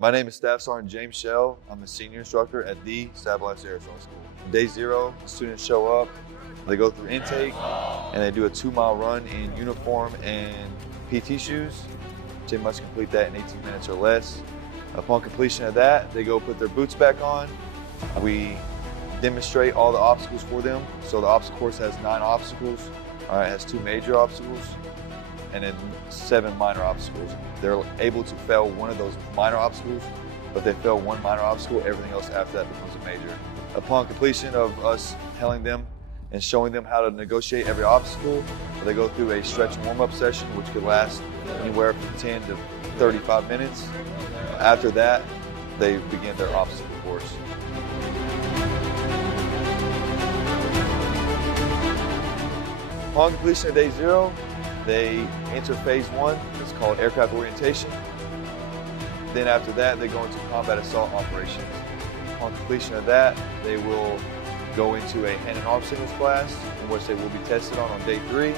My name is Staff Sergeant James Shell. I'm a senior instructor at the Sabalauski Air Assault School. Day 0, students show up, they go through intake, and they do a 2-mile run in uniform and PT shoes. They must complete that in 18 minutes or less. Upon completion of that, they go put their boots back on. We demonstrate all the obstacles for them. So the obstacle course has 9 obstacles. It has 2 major obstacles and then 7 minor obstacles. They're able to fail one of those minor obstacles, but if they fail one minor obstacle, everything else after that becomes a major. Upon completion of us telling them and showing them how to negotiate every obstacle, they go through a stretch and warm-up session, which could last anywhere from 10 to 35 minutes. After that, they begin their obstacle course. Upon completion of day 0, they enter phase 1. It's called aircraft orientation. Then after that, they go into combat assault operations. Upon completion of that, they will go into a hand and arm signals class, in which they will be tested on day 3.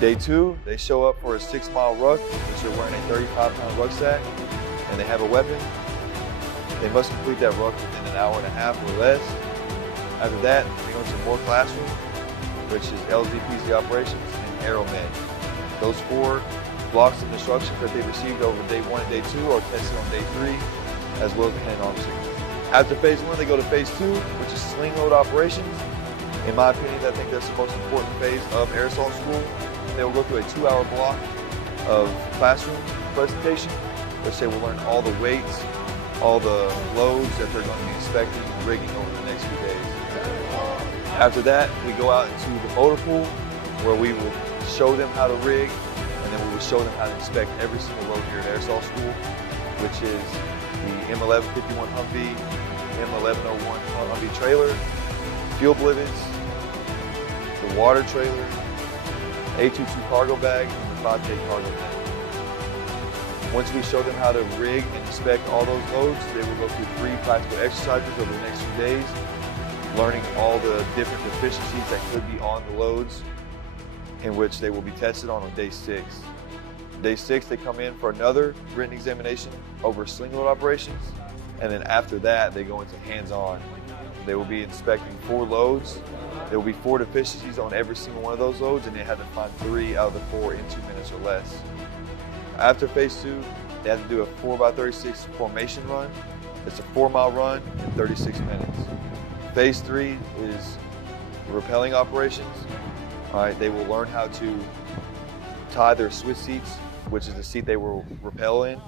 Day 2, they show up for a 6-mile ruck, which they're wearing a 35-pound rucksack, and they have a weapon. They must complete that ruck within an hour and a half or less. After that, they go into more classroom, which is LZPC operations and AeroMed. Those 4 blocks of instructions that they received over day 1 and day 2 are tested on day 3, as well as the hand and arm signals. After phase 1, they go to phase 2, which is sling load operations. In my opinion, I think that's the most important phase of Air Assault School. They will go through a 2-hour block of classroom presentation, which they will learn all the weights, all the loads that they're going to be inspecting and rigging over the next few days. After that, we go out into the motor pool, where we will show them how to rig, and then we will show them how to inspect every single load here at Air Assault School, which is the M1151 Humvee, M1101 Humvee trailer, fuel blivets, the water trailer, A22 cargo bag, and the 5K cargo bag. Once we show them how to rig and inspect all those loads, they will go through 3 practical exercises over the next few days, learning all the different deficiencies that could be on the loads, in which they will be tested on day 6. Day 6, they come in for another written examination over sling load operations, and then after that, they go into hands-on. They will be inspecting 4 loads. There will be 4 deficiencies on every single one of those loads, and they have to find 3 out of the 4 in 2 minutes or less. After phase 2, they have to do a 4x36 formation run. It's a 4-mile run in 36 minutes. Phase 3 is repelling operations. They will learn how to tie their Swiss seats, which is the seat they will rappel in,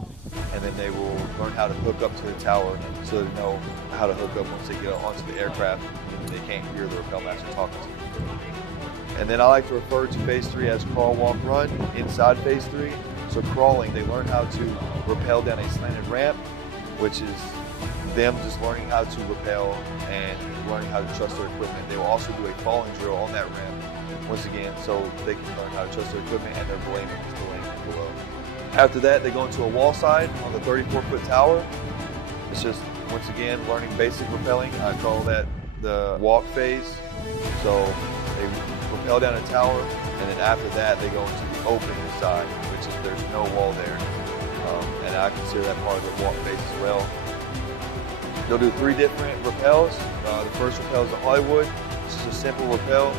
and then they will learn how to hook up to the tower so they know how to hook up once they get onto the aircraft and they can't hear the rappel master talking to them. And then I like to refer to phase 3 as crawl, walk, run inside phase 3. So crawling, they learn how to rappel down a slanted ramp, which is them just learning how to rappel and learning how to trust their equipment. They will also do a falling drill on that ramp, once again, so they can learn how to trust their equipment and their belaying below. After that, they go into a wall side on the 34-foot tower. It's just, once again, learning basic rappelling. I call that the walk phase. So they rappel down a tower, and then after that, they go into the open side, which is there's no wall there. And I consider that part of the walk phase as well. They'll do 3 different rappels. The first rappel is the Hollywood. This is a simple rappel,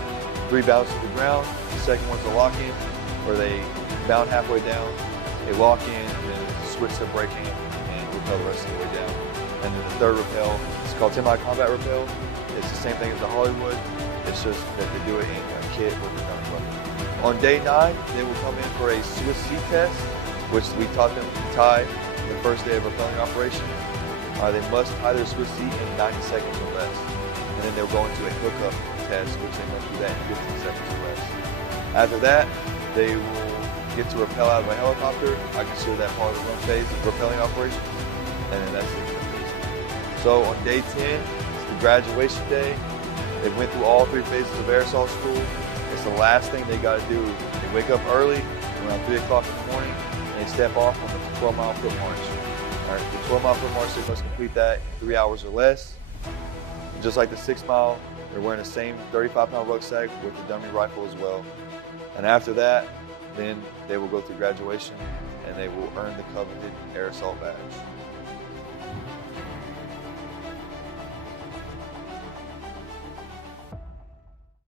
3 bounces to the ground. The second one's the lock-in, where they bound halfway down, they lock in, and then switch to braking and rappel the rest of the way down. And then the third rappel, it's called semi-combat rappel. It's the same thing as the Hollywood. It's just that they do it in a kit with the dummy bucket. On day 9, they will come in for a Swiss seat test, which we taught them to tie the first day of rappelling operations. They must tie their Swiss seat in 90 seconds or less. And then they'll go into a hookup test, which they must do that in 15 seconds or less. After that, they will get to rappel out of a helicopter. I consider that part of the run phase of rappelling operations. And then that's it. So on day 10, it's the graduation day. They went through all 3 phases of Air Assault School. It's the last thing they got to do. They wake up early, around 3 o'clock in the morning, and they step off on the 12-mile foot march. The 12-mile foot march, they must complete that in 3 hours or less. Just like the 6-mile, they're wearing the same 35-pound rucksack with the dummy rifle as well. And after that, then they will go through graduation and they will earn the coveted Air Assault badge.